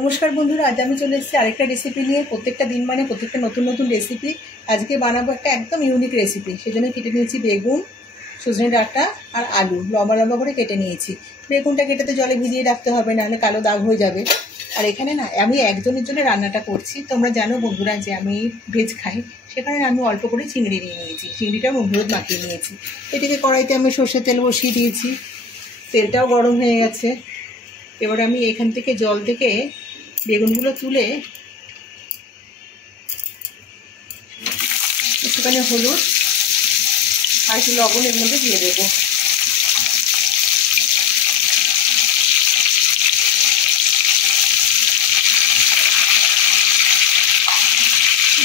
नमस्कार बंधुरा आज আমি চলে এসেছি আরেকটা রেসিপি নিয়ে। প্রত্যেকটা দিন মানে প্রত্যেকটা নতুন নতুন রেসিপি। আজকে বানাবো একটা একদম ইউনিক রেসিপি। সেজন্য কেটে নিয়েছি বেগুন, সজনে ডাঁটা আর আলু লম্বা লম্বা করে কেটে নিয়েছি। বেগুনটা কেটে তো জলে ভিজিয়ে রাখতে হবে, নাহলে কালো দাগ হয়ে যাবে। আর এখানে না আমি একজনের জন্য রান্নাটা করছি। তোমরা জানো বন্ধুরা যে আমি ভেজ খাই, সেখানে আমি অল্প করে চিংড়ি নিয়ে নিয়েছি। চিংড়িটা হলুদ মাখিয়ে নিয়েছি। এদিকে কড়াইতে আমি সর্ষের তেল বসিয়ে দিয়েছি। তেলটাও গরম হয়ে গেছে। এবার আমি এখান থেকে জল থেকে বেগুনগুলো তুলে একটুখানি হলুদ আর একটু লবণ এর মধ্যে দিয়ে দেবো।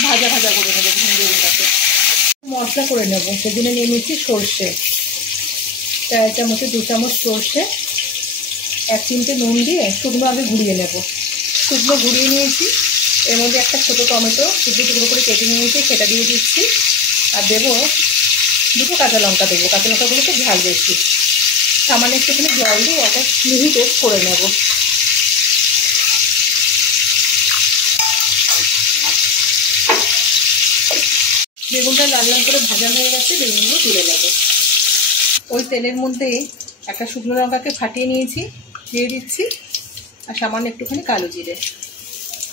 ভাজা ভাজা করে নেবো বেগুনটাকে, মশলা করে নেবো। সেদিনে নিয়ে নিচ্ছি সর্ষে, 4 চামচে 2 চামচ সর্ষে, 1 চিমটে নুন দিয়ে শুকনো আগে ঘুরিয়ে নেব। শুকনো ঘুরিয়ে নিয়েছি। এর মধ্যে একটা ছোটো টমেটো টুকরো করে কেটে নিয়েছি, সেটা দিয়ে দিচ্ছি। আর দেবো 2 কাঁচা লঙ্কা দেবো। কাঁচা লঙ্কাগুলো তো ঝাল বেশি। সামান্য একটুখানি জল দিয়ে একটা মিহি পেস্ট করে নেব। বেগুনটা লাল লাল করে ভাজা হয়ে গেছে, বেগুনগুলো তুলে নেব। ওই তেলের মধ্যে একটা শুকনো লঙ্কাকে ফাটিয়ে নিয়েছি, দিয়ে দিচ্ছি। আর সামান্য একটুখানি কালো জিরে।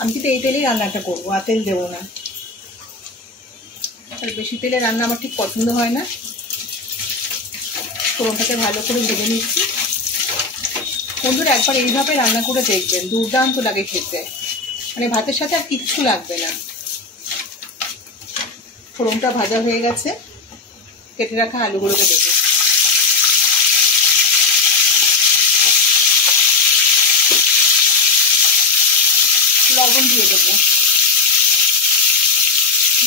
আমি কিন্তু এই তেলেই রান্নাটা করবো, আর তেল দেবো না। আর বেশি তেলে রান্না আমার ঠিক পছন্দ হয় না। ফোড়নটাকে ভালো করে ভেজে নিচ্ছি। বন্ধুরা একবার এইভাবে রান্না করে দেখবেন, দুর্দান্ত লাগে খেতে। মানে ভাতের সাথে আর কিচ্ছু লাগবে না। ফোড়নটা ভাজা হয়ে গেছে, কেটে রাখা আলুগুলোকে দেবো। লবণ দিয়ে দেবো।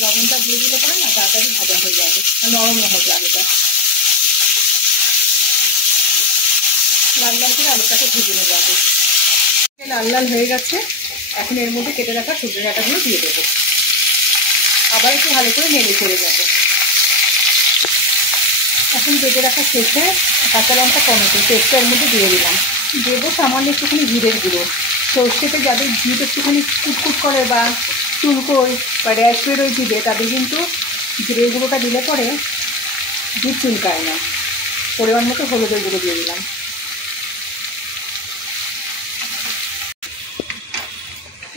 লবণটা দিয়ে দিলে পরে না তাড়াতাড়ি ভাজা হয়ে যাবে, আর নরম হবে আলুটা। লাল লাল করে আলুটাকে ভেজে নেবো আগে। লাল লাল হয়ে গেছে। এখন এর মধ্যে কেটে রাখা সজনে ডাঁটাগুলো দিয়ে দেবো। আবার একটু ভালো করে নেড়ে চেড়ে যাবো। এখন কেটে রাখা সর্ষে, কাঁচা লঙ্কা, টমেটো পেস্টটা এর মধ্যে দিয়ে দিলাম। দেবো সামান্য একটুখানি জিরের গুঁড়ো। সর্ষেতে যাদের জিভ একটুখানি কুটকুট করে বা চুলকোয় বা র্যাশ বেরোয় জিভে, তাদের কিন্তু জিরের গুঁড়োটা দিলে পরে জিভ চুলকায় না। পরিমাণ মতো হলুদের গুঁড়ো দিয়ে দিলাম।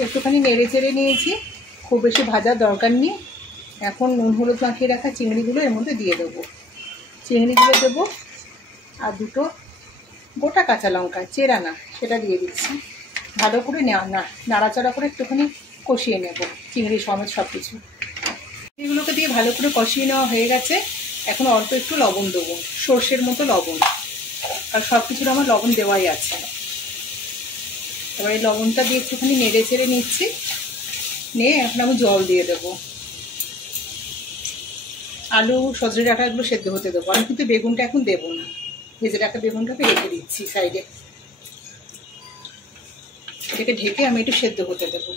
একটুখানি নেড়ে চেড়ে নিয়েছি, খুব বেশি ভাজার দরকার নেই। এখন নুন হলুদ মাখিয়ে রাখা চিংড়িগুলো এর মধ্যে দিয়ে দেবো। চিংড়িগুলো দেবো আর 2 গোটা কাঁচা লঙ্কা, চেরা না, সেটা দিয়ে দিচ্ছি। ভালো করে নাড়াচাড়া করে একটুখানি কষিয়ে নেব চিংড়ি সমেত সব কিছু। এগুলোকে দিয়ে ভালো করে কষিয়ে নেওয়া হয়ে গেছে। এখন অল্প একটু লবণ দেবো, সর্ষের মতো লবণ। আর সব কিছুর আমার লবণ দেওয়াই আছে। এবার এই লবণটা দিয়ে একটুখানি নেড়ে চেড়ে নিচ্ছি। নিয়ে এখন আমি জল দিয়ে দেবো। আলু সজনে ডাঁটাগুলো সেদ্ধ হতে দেবো। আমি কিন্তু বেগুনটা এখন দেবো না। ভেজে রাখা বেগুনটাকে রেখে দিচ্ছি সাইডে। এটাকে ঢেকে আমি একটু সেদ্ধ হতে দেবো।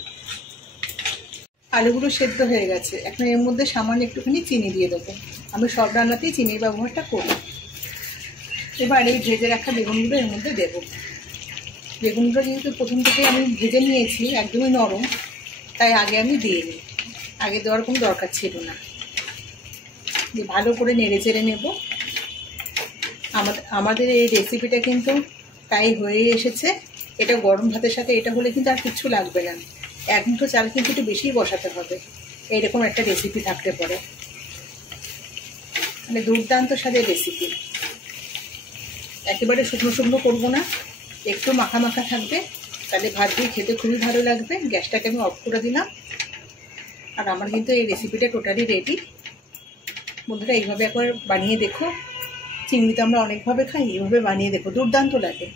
আলুগুলো সেদ্ধ হয়ে গেছে। এখন এর মধ্যে সামান্য একটুখানি চিনি দিয়ে দেবো। আমি সব রান্নাতেই চিনির ব্যবহারটা করি। এবার এই ভেজে রাখা বেগুনগুলো এর মধ্যে দেবো। বেগুনগুলো যেহেতু প্রথম থেকে আমি ভেজে নিয়েছি, একদমই নরম, তাই আগে আমি দিইনি। আগে দেওয়ার কোনো দরকার ছিল না। দিয়ে ভালো করে নেড়ে চেড়ে নেব। আমাদের এই রেসিপিটা কিন্তু তাই হয়ে এসেছে। এটা গরম ভাতের সাথে এটা হলে কিন্তু আর কিচ্ছু লাগবে না। 1 মুঠো চাল কিন্তু একটু বেশিই বসাতে হবে এইরকম একটা রেসিপি থাকতে পারে। মানে দুর্দান্ত স্বাদের রেসিপি। একেবারে শুকনো শুকনো করবো না, একটু মাখা মাখা থাকবে। তাহলে ভাত দিয়ে খেতে খুবই ভালো লাগবে। গ্যাসটাকে আমি অফ করে দিলাম। আর আমার কিন্তু এই রেসিপিটা টোটালি রেডি। বন্ধুরা এইভাবে একবার বানিয়ে দেখো। চিংড়ি তো আমরা অনেকভাবে খাই, এইভাবে বানিয়ে দেখো, দুর্দান্ত লাগে।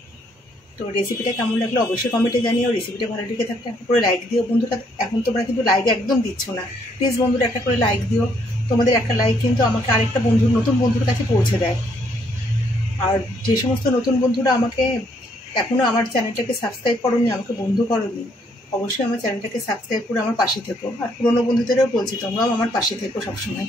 তো রেসিপিটা কেমন লাগলো অবশ্যই কমেন্টে জানিও। রেসিপিটা ভালো লেগে থাকলে একটা করে লাইক দিও বন্ধুরা। এখন তোমরা কিন্তু লাইক একদম দিচ্ছ না। প্লিজ বন্ধুরা একটা করে লাইক দিও। তোমাদের একটা লাইক কিন্তু আমাকে আরেকটা নতুন বন্ধুর কাছে পৌঁছে দেয়। আর যে সমস্ত নতুন বন্ধুরা আমাকে এখনও আমার চ্যানেলটাকে সাবস্ক্রাইব করোনি, আমাকে বন্ধু করোনি, অবশ্যই আমার চ্যানেলটাকে সাবস্ক্রাইব করে আমার পাশে থেকো। আর পুরনো বন্ধুদেরও বলছি তোমরাও আমার পাশে থেকো সবসময়।